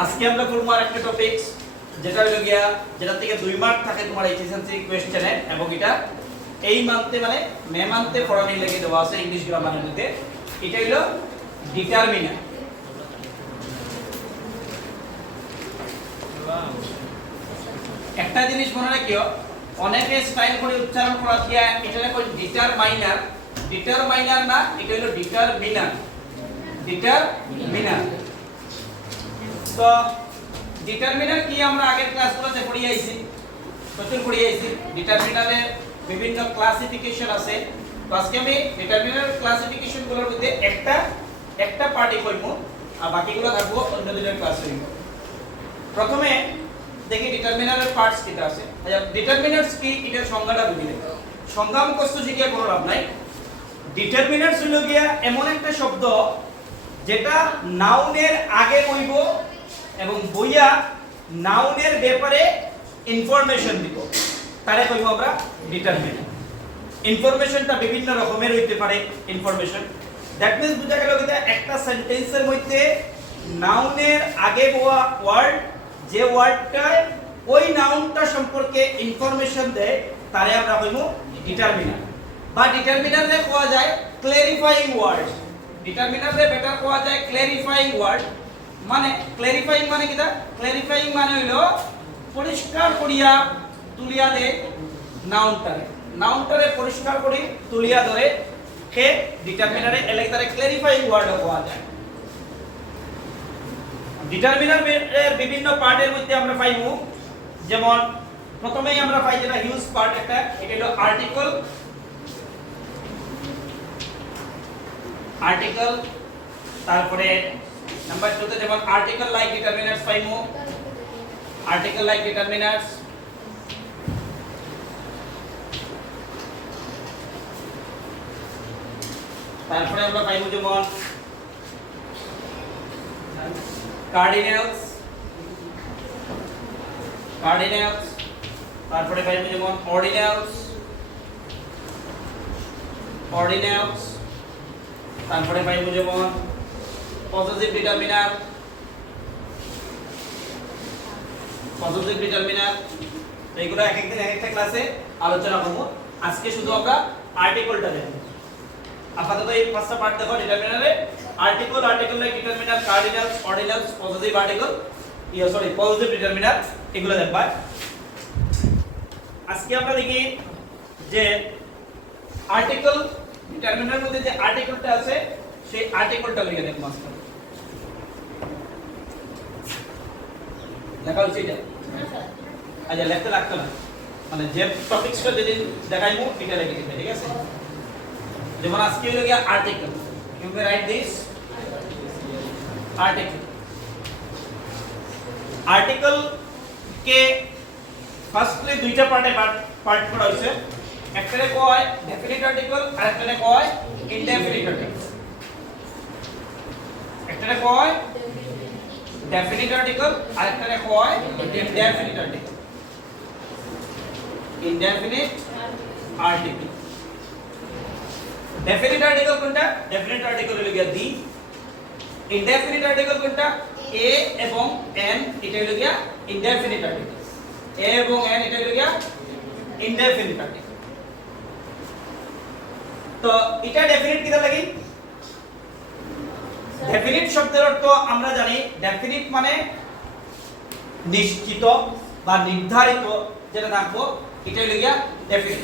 আজকে আমরা করব আরেকটা টপিক যেটা হলো গিয়া যেটা থেকে 2 মার্ক থাকে তোমার এইচএসসি কোশ্চেনে এবং এটা এই মান্থে মানে মে মান্থে পড়ানি লেগে দেওয়া আছে ইংলিশ গ্রামারের মধ্যে। এটা হলো ডিটারমিনার। একটা জিনিস মনে রাখিও, অনেকে স্টাইল করে উচ্চারণ করা দিয়া এটা কই ডিটারমাইনার, ডিটারমাইনার না, এটা হলো ডিটারমিনার, ডিটারমিনার। তো ডিটারমিনার কি আমরা আগের ক্লাসগুলোতে পড়িয়ে আইছি, প্রচুর পড়িয়ে আইছি। ডিটারমিনারের বিভিন্ন ক্লাসিফিকেশন আছে। তো আজকে আমি ডিটারমিনার ক্লাসিফিকেশন গুলোর মধ্যে একটা পার্টি কইবো আর বাকিগুলো থাকবো অন্য দিনের ক্লাসে। প্রথমে দেখি ডিটারমিনারের পার্টস কিটা আছে। আচ্ছা, ডিটারমিনারস কি এটার সংজ্ঞাটা বুঝি নেই, সংজ্ঞা মুখস্থ শিখিয়ে কোনো লাভ নাই। ডিটারমিনারস হলো গিয়া এমন একটা শব্দ যেটা নাউনের আগে কইব এবং বইয়া নাউনের ব্যাপারে ইনফরমেশন দিব, তারে কইব আমরা ডিটারমিনার। ইনফরমেশনটা বিভিন্ন রকমের হইতে পারে ইনফরমেশন। দ্যাট মিন্স বুঝা গেল যে একটা সেন্টেন্সের মধ্যে নাউনের আগে বলা ওয়ার্ড, যে ওয়ার্ডটা ওই নাউনটা সম্পর্কে ইনফরমেশন দেয় তারে আমরা কইব ডিটারমিনার। বা ডিটারমিনারে কোয়া যায় ক্ল্যারিফাইং ওয়ার্ড। ডিটারমিনারে বেটার কোয়া যায় ক্ল্যারিফাইং ওয়ার্ড। মানে ক্ল্যারিফাইং মানে কিটা? ক্ল্যারিফাইং মানে হইলো পরিষ্কার করিয়া তুলিয়া দে নাউনটারে, নাউনটারে পরিষ্কার করি তুলিয়া ধরে কে ডিটারমিনারে এলাকারে ক্ল্যারিফাইং ওয়ার্ড কোয়া যায়। ডিটারমিনারের বিভিন্ন পার্টের মধ্যে আমরা পাইবো, যেমন প্রথমেই আমরা পাই যেটা হিউজ পার্ট একটা, এটা হলো আর্টিকেল। আর্টিকেল, তারপরে নাম্বার 2 তে যেমন আর্টিকেল লাইক ডিটারমিনারস পাইবো, আর্টিকেল লাইক ডিটারমিনারস। তারপরে আমরা পাইবো যেমন কার্ডিনালস, কার্ডিনালস। তারপরে পাইবো যেমন অর্ডিনালস, অর্ডিনালস। তারপরে পাইবো যেমন পজিটিভ ডিটারমিনার, পজিটিভ ডিটারমিনার। এইগুলো এক একদিন এক একটা ক্লাসে আলোচনা করব। আজকে শুধু আমরা আর্টিকেলটা দেখব। আপাতত এই পাঁচটা পার্ট দেখো ডিটারমিনারে: article, article like determiner, cardinals, ordinals, positive article, positive determiner, এগুলো দেখবা। আজকে আমরা দেখি যে আর্টিকেল ডিটারমিনারের মধ্যে যে আর্টিকেলটা আছে সেই আর্টিকেলটা লিখে দেখব আজকে। লেখা হচ্ছে এটা? আচ্ছা, লিখতে লাগতো না, মানে যে টপিকসটা যেদিন দেখাইবো এটা লিখে দিতে, ঠিক আছে? যেমন আজকে হলো গিয়া article, you can write this article. Article কে ফার্স্টলি দুইটা পার্ট করা হইছে। একটারে কয় ডেফিনিট আর্টিকেল আর একটারে কয় ইনডেফিনিট আর্টিকেল। একটারে কয় ডেফিনিট আর্টিকেল আর একটারে কয় indefinite article. Indefinite article, definite article কোনটা? ডেফিনিট আর্টিকেল হলো গিয়া দি। ইনডেফিনিট আর্টিকেল কোনটা? এ এবং এন, এটা হলো গিয়া ইনডেফিনিট আর্টিকেল। এ এবং এন এটা হলো গিয়া ইনডেফিনিট আর্টিকেল। তো এটা ডেফিনিট কিটা লাগি? ডেফিনিট শব্দের অর্থ আমরা জানি, ডেফিনিট মানে নিশ্চিত বা নির্ধারিত যেটা থাকবো, এটা হলো গিয়া ডেফিনিট।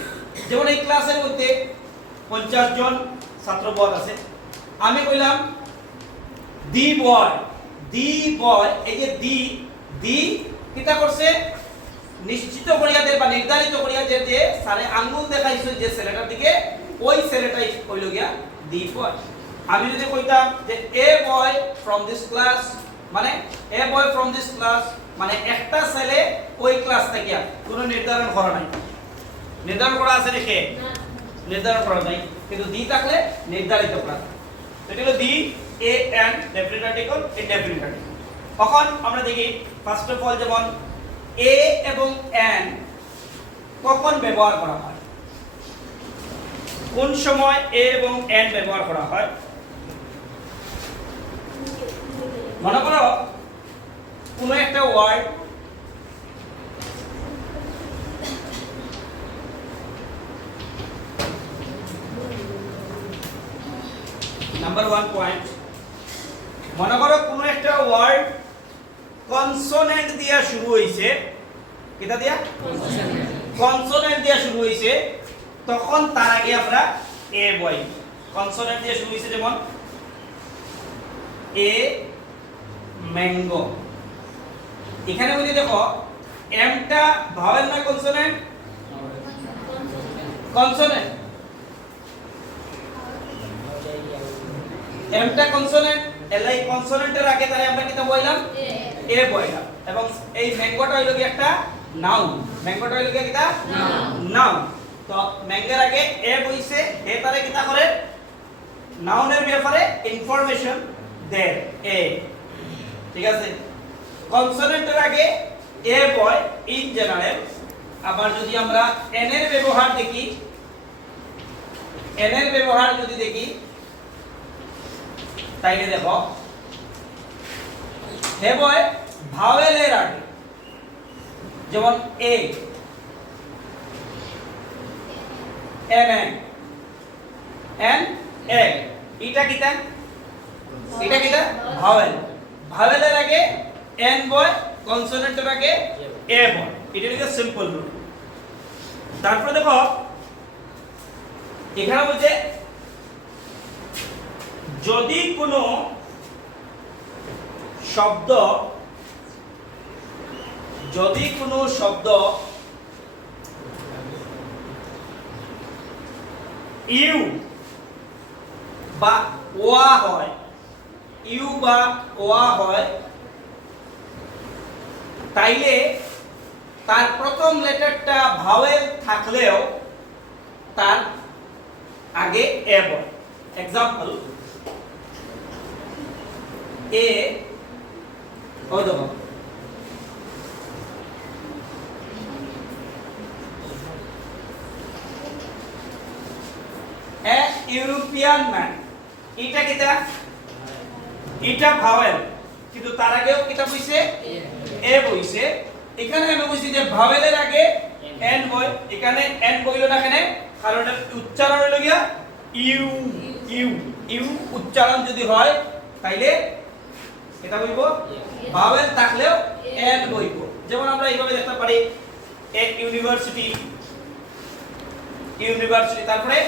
যেমন এই ক্লাসের মধ্যে 50 জন ছাত্রবল আছে, আমি কইলাম দি বয়, দি বয়। এই যে দি কিটা করছে? নিশ্চিত করিয়া দে বা নির্ধারিত করিয়া দে যে স্যারে আঙ্গুল দেখাইছে যে ছেলেটার দিকে, ওই ছেলেটাই হইল গিয়া দি বয়। আমি যদি কইতাম যে এ বয় ফ্রম দিস ক্লাস, মানে এ বয় ফ্রম দিস ক্লাস মানে একটা ছেলে ওই ক্লাস থেকে, কোনো নির্ধারণ করা নাই। নির্ধারণ করা আছে নাকি? নির্ধারণ করা নাই, কিন্তু দি থাকলে নির্ধারিত করা। এটা হলো the, a and definite article, indefinite article. এখন আমরা দেখি ফার্স্ট অফ অল যেমন এ এবং এন কখন ব্যবহার করা হয়, কোন সময় এ এবং এন ব্যবহার করা হয়। মনে করো একটা ওয়ার্ড নাম্বার 1 পয়েন্ট, মনে করো কোন একটা ওয়ার্ড কনসোনেন্ট দিয়া শুরু হইছে, কিটা দিয়া কনসোনেন্ট দিয়া শুরু হইছে, তখন তার আগে আমরা এ বই। কনসোনেন্ট দিয়ে শুরু হইছে, যেমন এ ম্যাঙ্গো। এখানে যদি দেখো এমটা ভাওয়েল না কনসোনেন্ট? কনসোনেন্ট। এমটা কনসোনেন্ট, এলাই কনসোনেন্টের আগে তাহলে আমরা কিটা বইলাম? এ বইলাম। এবং এই ম্যাঙ্গোটা হইলো কি একটা নাউন। ম্যাঙ্গোটা হইলো কি কিটা? নাউন। তো ম্যাঙ্গোর আগে এ বইছে, এ তারে কিটা করে? নাউনের ব্যাপারে ইনফরমেশন দেয় এ। ঠিক আছে? কনসোনেন্টের আগে এ বয় ইন জেনারেল। আবার যদি আমরা এন এর ব্যবহার দেখি, এন এর ব্যবহার যদি দেখি, তাইলে দেখো হে বয় ভাওয়েলের আগে, যেমন এ, এন এন এ, এটা কিটা? এটা কিটা? ভাওয়েল। ভাওয়েলের আগে এন বয়, কনসোনেন্টের আগে এ বয়। এটা হচ্ছে সিম্পল রুল। তারপরে দেখো এখানে বলছে যদি কোনো শব্দ, যদি কোনো শব্দ ইউ বা ওয়া হয়, ইউ বা ওয়া হয়, তাইলে তার প্রথম লেটারটা ভাওয়েল থাকলেও তার আগে এ বয়। এক্সাম্পল এ, ওই দেখো এ ইউরোপিয়ান ম্যান, এটা কিটা? এটা ভাওয়েল, কিন্তু তার আগেও কিটা বইছে? এ বইছে। এখানে আমি বলছি যে ভাওয়েলের আগে এন বয়, এখানে এন বইল না কেন? কারণ এটা উচ্চারণ হলো গিয়া ইউ। ইউ ইউ উচ্চারণ যদি হয় তাইলে এটা বইব ভাওয়েল থাকলেও এন বইব। যেমন আমরা এইভাবে দেখতে পারি এ ইউনিভার্সিটি, ইউনিভার্সিটি। তারপরে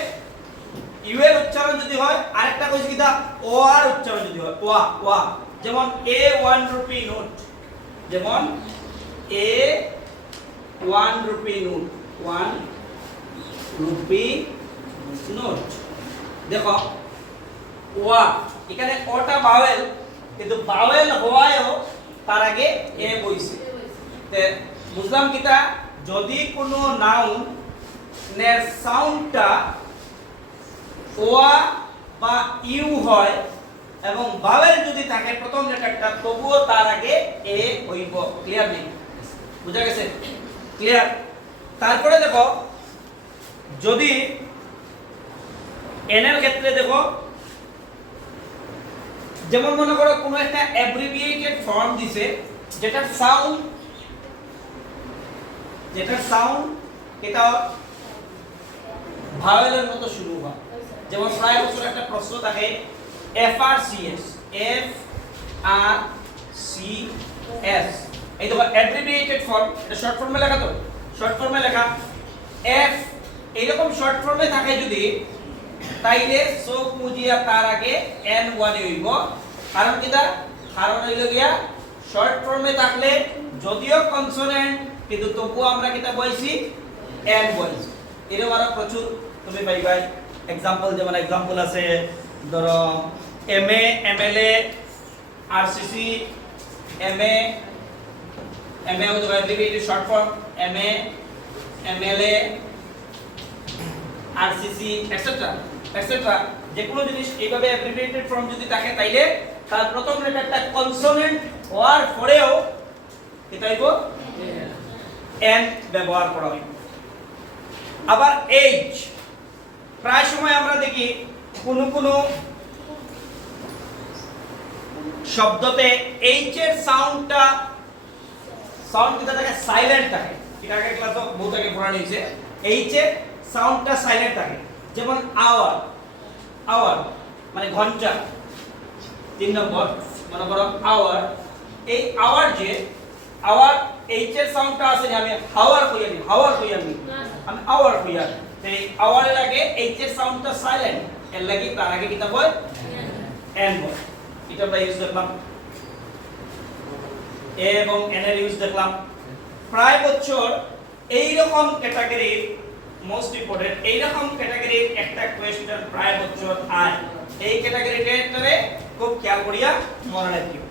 ইউ এর উচ্চারণ যদি হয়, আরেকটা কইছি কিটা? ও আর উচ্চারণ যদি হয় ওয়া, ওয়া। যেমন এ 1 রুপি নোট, যেমন এ 1 রুপি নোট, 1 রুপি নোট। দেখো ওয়া, এখানে ওটা ভাওয়েল, কিন্তু ভাওয়েল হওয়ায়ও তার আগে এ বইছে। তে বুঝলাম কিটা? যদি কোনো নাউন নের সাউন্ডটা ওয়া বা ইউ হয় এবং ভাওয়েল যদি থাকে প্রথম লেটারটা, তবুও তার আগে এ হইব। ক্লিয়ার নেই? বুঝা গেছে? ক্লিয়ার? তারপরে দেখো যদি এন এর ক্ষেত্রে দেখো, যেমন মনে করো কোনো একটা অ্যাব্রিভিয়েটেড ফর্ম দিছে, যেটার সাউন্ড এটা ভাওয়েলের মতো শুরু হয়। যেমন প্রায় বছর একটা প্রশ্ন থাকে FRCS, FRCS, এই দেখো অ্যাব্রিভিয়েটেড ফর্ম, এটা শর্ট ফর্মে লেখা, তো শর্ট ফর্মে লেখা এফ, এইরকম শর্ট ফর্মে থাকে যদি, তাইলে চোখ মুজিয়া তার আগে এন ওয়ানে হইব। কারণ কিটা? কারণ হইল গিয়া শর্ট ফর্মে থাকলে যদিও কনসোনেন্ট, কিন্তু তবুও আমরা কিটা বইছি? এন বইছি। এরকম আরো প্রচুর তুমি পাইবাই এক্সাম্পল। যেমন এক্সাম্পল আছে ধরো MA, MLA, RCC, MA হচ্ছে abbreviated short form, MA, MLA, RCC etcetera etcetera. যে কোনো জিনিস এইভাবে অ্যাব্রিভিয়েটেড ফর্ম যদি থাকে, তাইলে তার প্রথম লেটারটা কনসোনেন্ট হওয়ার পরেও এটা হইব এন ব্যবহার করা হয়। আবার এইচ, প্রায় সময় আমরা দেখি কোনো কোনো শব্দতে এইচ এর সাউন্ডটা সাউন্ড কিটা থাকে সাইলেন্ট থাকে এটা আগে ক্লাস বহুত আগে পড়ানো হয়েছে এইচ এ সাউন্ডটা সাইলেন্ট থাকে যেমন আওয়ার আওয়ার মানে ঘন্টা 3 নম্বর মনে করো আওয়ার এই আওয়ার যে আওয়ার এইচ এর সাউন্ডটা আছে যে আমি হাওয়ার কই আমি আমি আওয়ার কই আমি এই আওয়ারের আগে এইচ এর সাউন্ডটা সাইলেন্ট এর লাগি তার আগে কিটা বল এন বল এটা আমরা ইউজ করলাম এ এবং এন এর ইউজ দেখলাম প্রায় বছর এই রকম ক্যাটাগরির মোস্ট ইম্পর্টেন্ট এই রকম ক্যাটাগরির একটা কোশ্চেন প্রায় বছর আয় এই ক্যাটাগরিটারে খুব খেয়াল করিয়া মনে রাখিও